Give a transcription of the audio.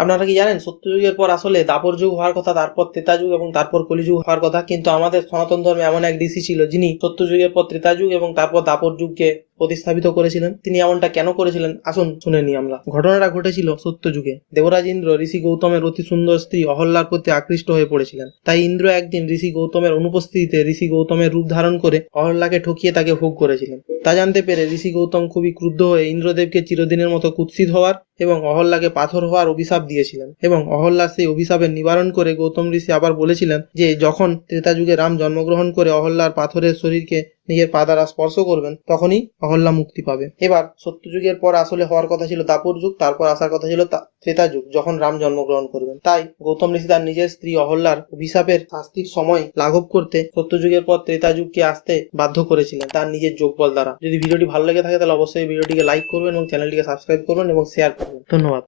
আপনারা কি জানেন সত্যযুগের পর আসলে দাপর যুগ হওয়ার কথা, তারপর ত্রেতা যুগ এবং তারপর কলিযুগ হওয়ার কথা, কিন্তু আমাদের সনাতন ধর্মে এমন এক ঋষি ছিল যিনি সত্যযুগের পর ত্রেতা যুগ এবং তারপর দাপর যুগকে প্রতিস্থাপিত করেছিলেন। তিনি এমনটা কেন করেছিলেন আসুন শুনে নিই আমরা। ঘটনাটা ঘটেছিল সত্যযুগে। দেবরাজ ইন্দ্র ঋষি গৌতমের অতি সুন্দর স্ত্রী অহল্যার প্রতি আকৃষ্ট হয়ে পড়েছিলেন। তাই ইন্দ্র একদিন ঋষি গৌতমের অনুপস্থিতিতে ঋষি গৌতমের রূপ ধারণ করে অহল্যাকে ঠকিয়ে তাকে ভোগ করেছিলেন। তা জানতে পেরে ঋষি গৌতম খুবই ক্রুদ্ধ হয়ে ইন্দ্রদেবকে চিরদিনের মতো কুৎসিত হওয়ার এবং অহল্যাকে পাথর হওয়ার অভিশাপ দিয়েছিলেন। এবং অহল্যার সেই অভিশাপের নিবারণ করে গৌতম ঋষি আবার বলেছিলেন যে যখন ত্রেতা যুগে রাম জন্মগ্রহণ করে অহল্যার পাথরের শরীরকে নিজের পা দ্বারা স্পর্শ করবেন তখনই অহল্যা মুক্তি পাবে। এবার সত্যযুগের পর আসলে হওয়ার কথা ছিল দাপর যুগ, তারপর আসার কথা ছিল ত্রেতা যুগ, যখন রাম জন্মগ্রহণ করবেন। তাই গৌতম ঋষি তার নিজের স্ত্রী অহল্যার অভিশাপের শাস্তির সময় লাঘব করতে সত্যযুগের পর ত্রেতা যুগকে আসতে বাধ্য করেছিলেন তার নিজের যোগবল দ্বারা। যদি ভিডিওটি ভালো লেগে থাকে তাহলে অবশ্যই ভিডিওটিকে লাইক করবেন এবং চ্যানেলটিকে সাবস্ক্রাইব করবেন এবং শেয়ার করবেন। ধন্যবাদ।